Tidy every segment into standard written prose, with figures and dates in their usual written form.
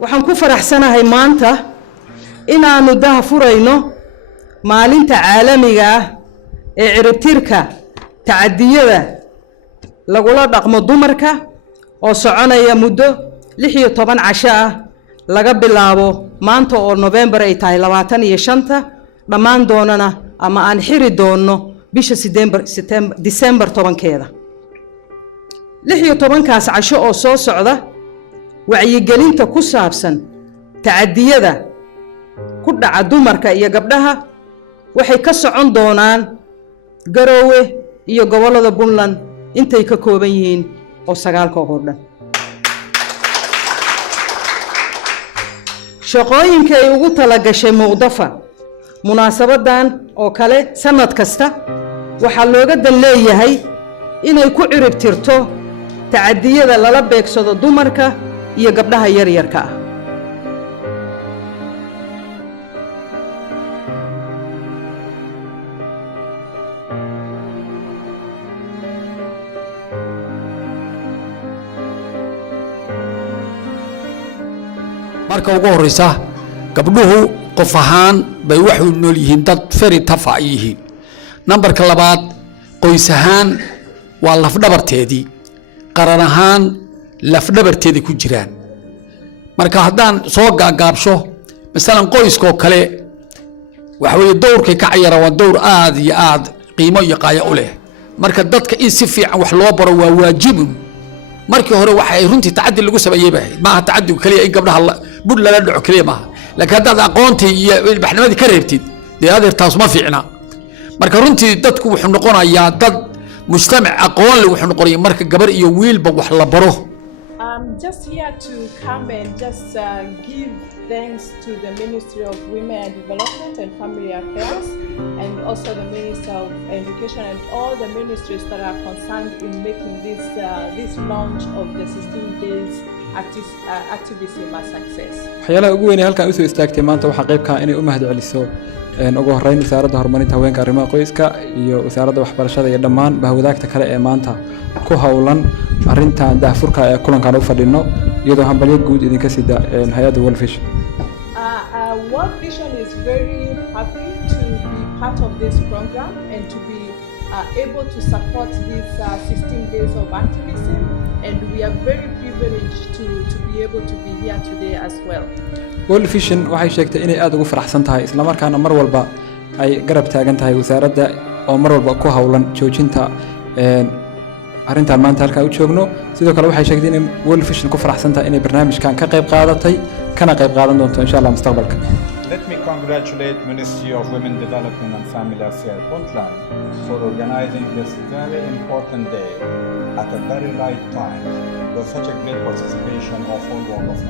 waxaan ku faraxsanahay maanta inaanu daahfurayno maalinta caalamiga ah ee ciribtirka tacadiyada lagula dhaqmo dumarka oo soconaya muddo 16 casho ah laga bilaabo maanta oo November ay tahay 25 dhammaan doonana ama aan xiri doono bisha December 10keeda 16 kaas casho oo soo socda wacyigelinta ku saabsan tacadiyada ku dhaca dumarka iyo gabdhaha waxay ka socon doonaan Garowe iyo gobolada Puntland intay ka kooban yihiin oo 9 kooxood dhan shaqooyinka ay ugu tala gashay Muqdafa munaasabadan oo kale sanad kasta waxa looga dan leeyahay inay ku ciribtirto tacadiyada lala beegsado dumarka iyo gabdhaha yaryarka ah marka ugu horeysa gabdhuhu qof ahaan bay wax u nool yihiin dad very tough ah yihiin numberka labaad qoys ahaan waa laf dhabarteedii qaran ahaan laf dhabarteedii ku jiraan marka haddaan soo gaagaabsho misalan qoyska kale waxa weeye dowrkay ka ciyaara waa dowr aad iyo aad qiimo iyo qaaya u leh marka dadka in si fiican wax loo baro waa waajib markii hore waxa ay runtii tacaddi lagu sameeyay ma tacaddi kaliya in gabdhaha bud la dhaco kaliya ma laakiin hadda aqoontii iyo ilbaxnimadii ka reebtid adeer taas ma fiicna marka runtii dadku wuxuu noqonayaa dad mujtamac aqoon leh wuxuu noqonayaa marka gabar iyo wiilba wax la baro. Just here to come and just give thanks to the Ministry of Women and Development and Family Affairs and also the Minister of Education and all the ministries that are concerned in making this launch of the 16 days activism a success. waxyaalaha ugu weyn ee halkan u soo istaagtay maanta waxa qayb ka inay u mahad celiso ugu horeyn wasaaradda horumarinta haweenka arrimaha qoyska iyo wasaaradda waxbarashada iyo dhammaan bahwadaagta kale ee maanta ku hawlan arinta daahfurka ee kulankan u fadhino iyadoo hambalyo guud idinka sida hay'adda World Vision. World Vision is very happy to be part of this program and to be able to support these 16 days of activism, and we are very privileged to be able to be here today as well. World Vision waxay sheegtay inay aad ugu faraxsan tahay isla markaana mar walba ay garab taagan tahay wasaaradda oo mar walba ku hawlan joojinta arrintan maanta halka u joogno sidoo kale waxay sheegtay in World Vision ku faraxsan tahay inay barnaamijkan ka qayb qaadatay kana qayb qaadan doonto insha Allah mustaqbalka. Let me congratulate Ministry of Women Development and Family Affairs Puntland for organizing this very important day at a very right time with such a great participation of all of us.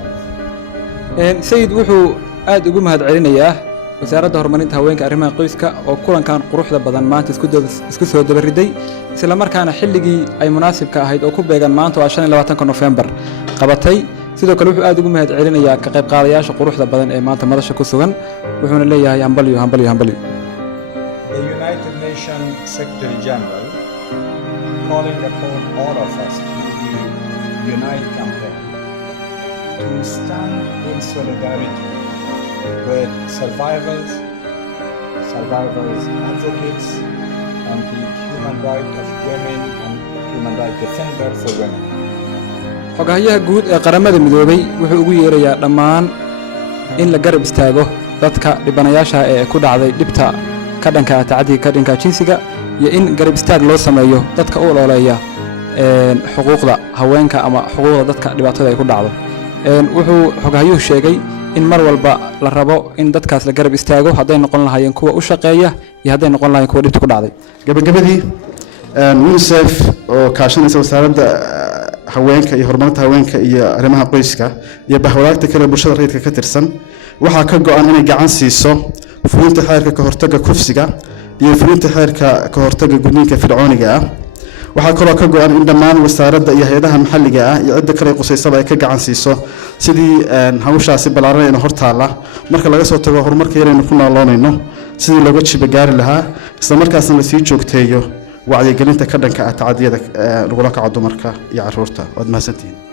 Sayid wuxuu aad ugu mahad celinayaa wasaaradda horumarinta haweenka arrimaha qoyska oo kulankan quruxda badan maanta isku soo dabariday isla markaana xilligii ay munaasibka ahayd oo ku beegan maanta waa 25 November qabatay sidoo kale wuxuu aad ugu mahad celinayaa ka qayb qaadayaasha quruxda badan ee maanta madasha ku sugan wuxuuna leeyahay hambalyo. The United Nations Secretary General calling upon all of us to the Unite campaign to stand in solidarity with survivors, advocates, and the human rights of women and human rights defenders for women. xogayaha guud ee qaramada midoobay wuxuu ugu yeerayaa dhammaan in la garab istaago dadka dhibanayaasha ee ku dhacday dhibta ka dhanka tacaddiga ka dhanka jinsiga iyo in garab istaag loo sameeyo dadka u ololeeya xuquuqda haweenka ama xuquuqda dadka dhibaatada ay ku dhacdo. wuxuu xogayuhu sheegay in mar walba la rabo in dadkaas la garab istaago haday noqon lahaayeen kuwa u shaqeeya iyo haday noqon lahaayeen kuwa dhibta ku dhacday. gabagabadii UNICEF oo kaashanaysa wasaaradda haweenka iyo horumarinta haweenka iyo arrimaha qoyska iyo bahwadaagta kale bulshada rayidka ka tirsan waxa ka go'an inay gacan siiso fulinta xeerka ka hortagga kufsiga iyo fulinta xeerka ka hortagga gudniinka fircooniga ah. waxa kaloo ka go'an in dhammaan wasaaradda iyo hay'adaha maxalliga ah iyo cidda kale qosaysaba ay ka gacan siiso sidii hawshaasi balaaran ee hortaala marka laga soo tago horumarka yareen ku nooloonayno sidii looga jiba gaari lahaa isla markaasna la sii joogteeyo wacyigelinta ka dhanka ah tacadiyada lagula kaco dumarka iyo carruurta. waad mahadsantihiin.